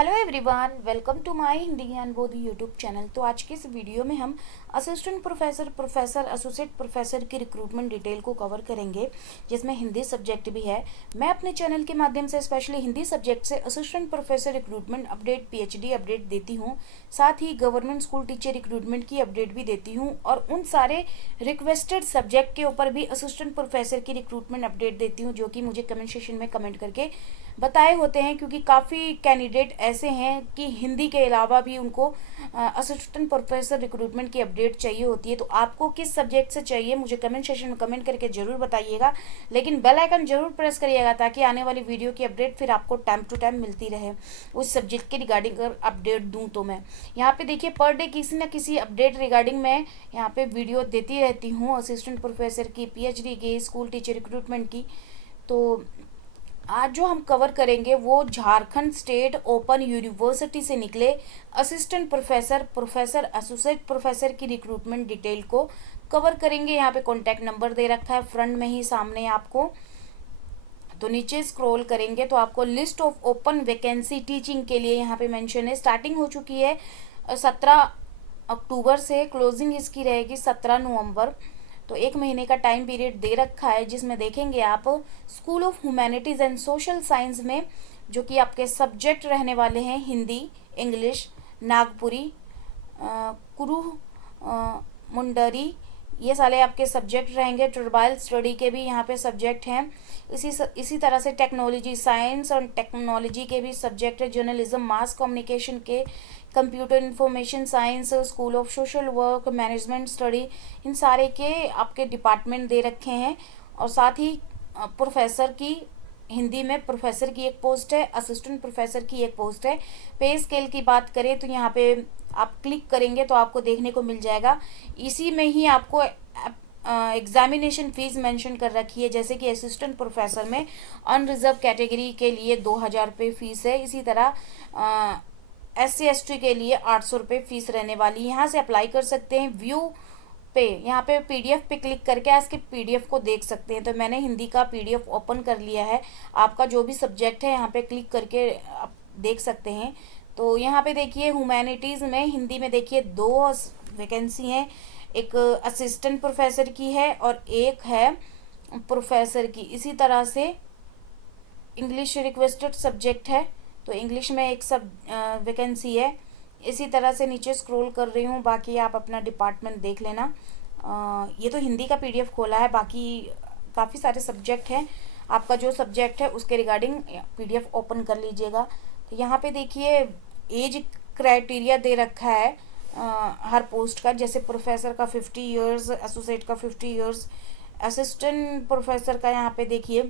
Hello everyone, welcome to my Hindi Gyan Bodh YouTube channel. तो आज के इस वीडियो में हम assistant professor, professor, associate professor की रिक्रूटमेंट डिटेल को कवर करेंगे, जिसमें हिंदी सब्जेक्ट भी है। मैं अपने चैनल के माध्यम से स्पेशली हिंदी सब्जेक्ट से assistant professor recruitment update, PhD update देती हूँ। साथ ही गवर्नमेंट स्कूल टीचर रिक्रूटमेंट की अपडेट भी देती हूँ और उन सारे रिक्वेस्टेड सब्जेक्ट के ऊपर भी असिस्टेंट प्रोफेसर की रिक्रूटमेंट अपडेट देती हूँ, जो कि मुझे कमेंट सेक्शन में कमेंट करके बताए होते हैं, क्योंकि काफ़ी कैंडिडेट ऐसे हैं कि हिंदी के अलावा भी उनको असिस्टेंट प्रोफेसर रिक्रूटमेंट की अपडेट चाहिए होती है। तो आपको किस सब्जेक्ट से चाहिए मुझे कमेंट सेक्शन में कमेंट करके ज़रूर बताइएगा, लेकिन बेल आइकन जरूर प्रेस करिएगा ताकि आने वाली वीडियो की अपडेट फिर आपको टाइम टू टाइम मिलती रहे। उस सब्जेक्ट के रिगार्डिंग अगर अपडेट दूँ तो मैं यहाँ पे देखिए पर डे किसी न किसी अपडेट रिगार्डिंग मैं यहाँ पे वीडियो देती रहती हूँ, असिस्टेंट प्रोफेसर की, पीएचडी की, स्कूल टीचर रिक्रूटमेंट की। तो आज जो हम कवर करेंगे वो झारखंड स्टेट ओपन यूनिवर्सिटी से निकले assistant professor, professor, associate professor की रिक्रूटमेंट डिटेल को कवर करेंगे। यहाँ पे कॉन्टैक्ट नंबर दे रखा है फ्रंट में ही सामने आपको। तो नीचे स्क्रॉल करेंगे तो आपको list of open vacancy teaching के लिए यहाँ पे मेंशन है। स्टार्टिंग हो चुकी है 17 अक्टूबर से, क्लोजिंग इसकी रहेगी 17 नवंबर। तो 1 महीने का टाइम पीरियड दे रखा है, जिसमें देखेंगे आप school of humanities and social science में, जो कि आपके सब्जेक्ट रहने वाले हैं हिंदी, इंग्लिश, नागपुरी, कुरु, मुंडरी, ये सारे आपके सब्जेक्ट रहेंगे। ट्राइबल स्टडी के भी यहाँ पे सब्जेक्ट हैं। इसी तरह से टेक्नोलॉजी, साइंस और टेक्नोलॉजी के भी सब्जेक्ट है। जर्नलिज्म, मास कम्युनिकेशन के, computer information science, school of social work, management study, इन सारे के आपके डिपार्टमेंट दे रखे हैं। और साथ ही प्रोफेसर की, हिंदी में प्रोफेसर की एक पोस्ट है, असिस्टेंट प्रोफेसर की एक पोस्ट है। पे स्केल की बात करें तो यहाँ पे आप क्लिक करेंगे तो आपको देखने को मिल जाएगा। इसी में ही आपको एग्जामिनेशन फीस मेंशन कर रखी है, जैसे कि असिस्टेंट प्रोफेसर में अनरिजर्व कैटेगरी के लिए 2000 रुपये फीस है। इसी तरह SC ST के लिए 800 रुपये फीस रहने वाली है। यहाँ से अप्लाई कर सकते हैं। व्यू पे, यहाँ पे PDF पे क्लिक करके इसके PDF को देख सकते हैं। तो मैंने हिंदी का PDF ओपन कर लिया है। आपका जो भी सब्जेक्ट है यहाँ पे क्लिक करके आप देख सकते हैं। तो यहाँ पे देखिए ह्यूमैनिटीज़ में हिंदी में देखिए 2 वैकेंसी हैं, एक असिस्टेंट प्रोफेसर की है और एक है प्रोफेसर की। इसी तरह से इंग्लिश रिक्वेस्टेड सब्जेक्ट है, तो इंग्लिश में एक सब वैकेंसी है। इसी तरह से नीचे स्क्रॉल कर रही हूँ, बाकी आप अपना डिपार्टमेंट देख लेना। ये तो हिंदी का PDF खोला है, बाकी काफ़ी सारे सब्जेक्ट हैं। आपका जो सब्जेक्ट है उसके रिगार्डिंग PDF ओपन कर लीजिएगा। तो यहाँ पे देखिए एज क्राइटेरिया दे रखा है हर पोस्ट का, जैसे प्रोफेसर का 50 ईयर्स, एसोसिएट का 50 ईयर्स, असिस्टेंट प्रोफेसर का यहाँ पे देखिए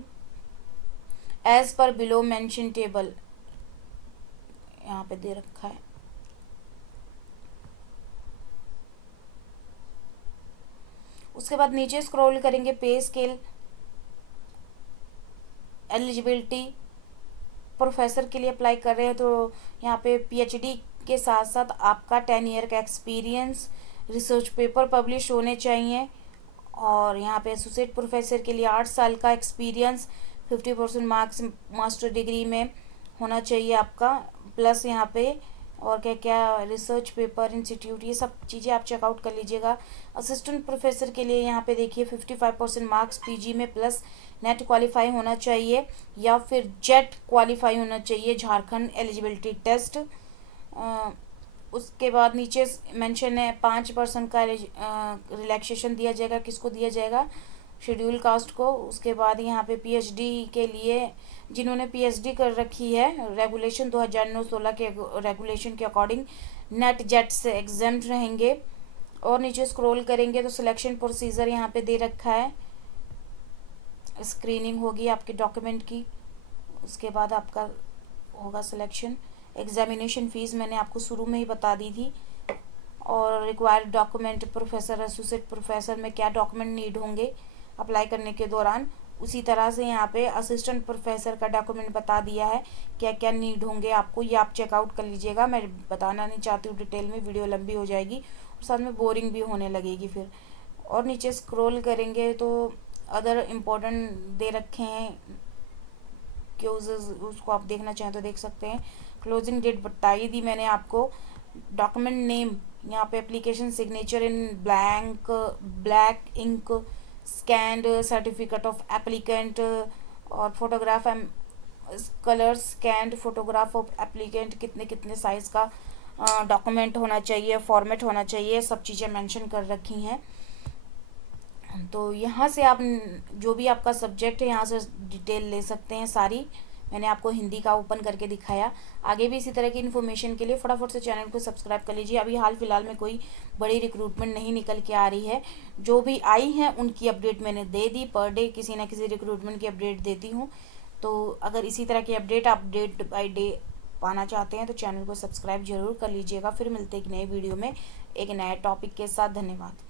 as per below mention table यहाँ पे दे रखा है। उसके बाद नीचे स्क्रॉल करेंगे, पे स्केल, एलिजिबिलिटी, प्रोफेसर के लिए अप्लाई कर रहे हैं तो यहाँ पे PhD के साथ साथ आपका 10 ईयर का एक्सपीरियंस, रिसर्च पेपर पब्लिश होने चाहिए। और यहाँ पे एसोसिएट प्रोफेसर के लिए 8 साल का एक्सपीरियंस, 50% मार्क्स मास्टर डिग्री में होना चाहिए आपका, प्लस यहाँ पे और क्या क्या रिसर्च पेपर, इंस्टीट्यूट, ये सब चीज़ें आप चेकआउट कर लीजिएगा। असिस्टेंट प्रोफेसर के लिए यहाँ पे देखिए 55% मार्क्स PG में प्लस नेट क्वालिफाई होना चाहिए या फिर जेट क्वालिफाई होना चाहिए, झारखंड एलिजिबिलिटी टेस्ट। उसके बाद नीचे मेंशन है 5% का रिलैक्सेशन दिया जाएगा। किसको दिया जाएगा? शेड्यूल कास्ट को। उसके बाद यहाँ पे PhD के लिए जिन्होंने PhD कर रखी है, रेगुलेशन 2009-16 के रेगुलेशन के अकॉर्डिंग नेट जेट से एग्जेम्प्ट रहेंगे। और नीचे स्क्रॉल करेंगे तो सिलेक्शन प्रोसीजर यहाँ पे दे रखा है। स्क्रीनिंग होगी आपके डॉक्यूमेंट की, उसके बाद आपका होगा सिलेक्शन। एग्जामिनेशन फ़ीस मैंने आपको शुरू में ही बता दी थी। और required document, professor, associate professor में क्या डॉक्यूमेंट नीड होंगे अप्लाई करने के दौरान, उसी तरह से यहाँ पे असिस्टेंट प्रोफेसर का डॉक्यूमेंट बता दिया है क्या क्या नीड होंगे आपको। ये आप चेकआउट कर लीजिएगा, मैं बताना नहीं चाहती हूँ डिटेल में, वीडियो लंबी हो जाएगी और साथ में बोरिंग भी होने लगेगी फिर। और नीचे स्क्रॉल करेंगे तो अदर इम्पोर्टेंट दे रखे हैं क्यूज़, उसको आप देखना चाहें तो देख सकते हैं। क्लोजिंग डेट बताई दी मैंने आपको। डॉक्यूमेंट नेम यहाँ पे application signature in black ink, scanned certificate of applicant, और photograph and colour scanned photograph of applicant, कितने कितने साइज़ का डॉक्यूमेंट होना चाहिए, फॉर्मेट होना चाहिए, सब चीज़ें मेंशन कर रखी हैं। तो यहाँ से आप जो भी आपका सब्जेक्ट है यहाँ से डिटेल ले सकते हैं सारी। मैंने आपको हिंदी का ओपन करके दिखाया। आगे भी इसी तरह की इन्फॉर्मेशन के लिए फटाफट से चैनल को सब्सक्राइब कर लीजिए। अभी हाल फिलहाल में कोई बड़ी रिक्रूटमेंट नहीं निकल के आ रही है, जो भी आई हैं उनकी अपडेट मैंने दे दी। पर डे किसी ना किसी रिक्रूटमेंट की अपडेट देती हूँ। तो अगर इसी तरह की अपडेट आप डे बाई डे पाना चाहते हैं तो चैनल को सब्सक्राइब जरूर कर लीजिएगा। फिर मिलते हैं एक नए वीडियो में एक नए टॉपिक के साथ। धन्यवाद।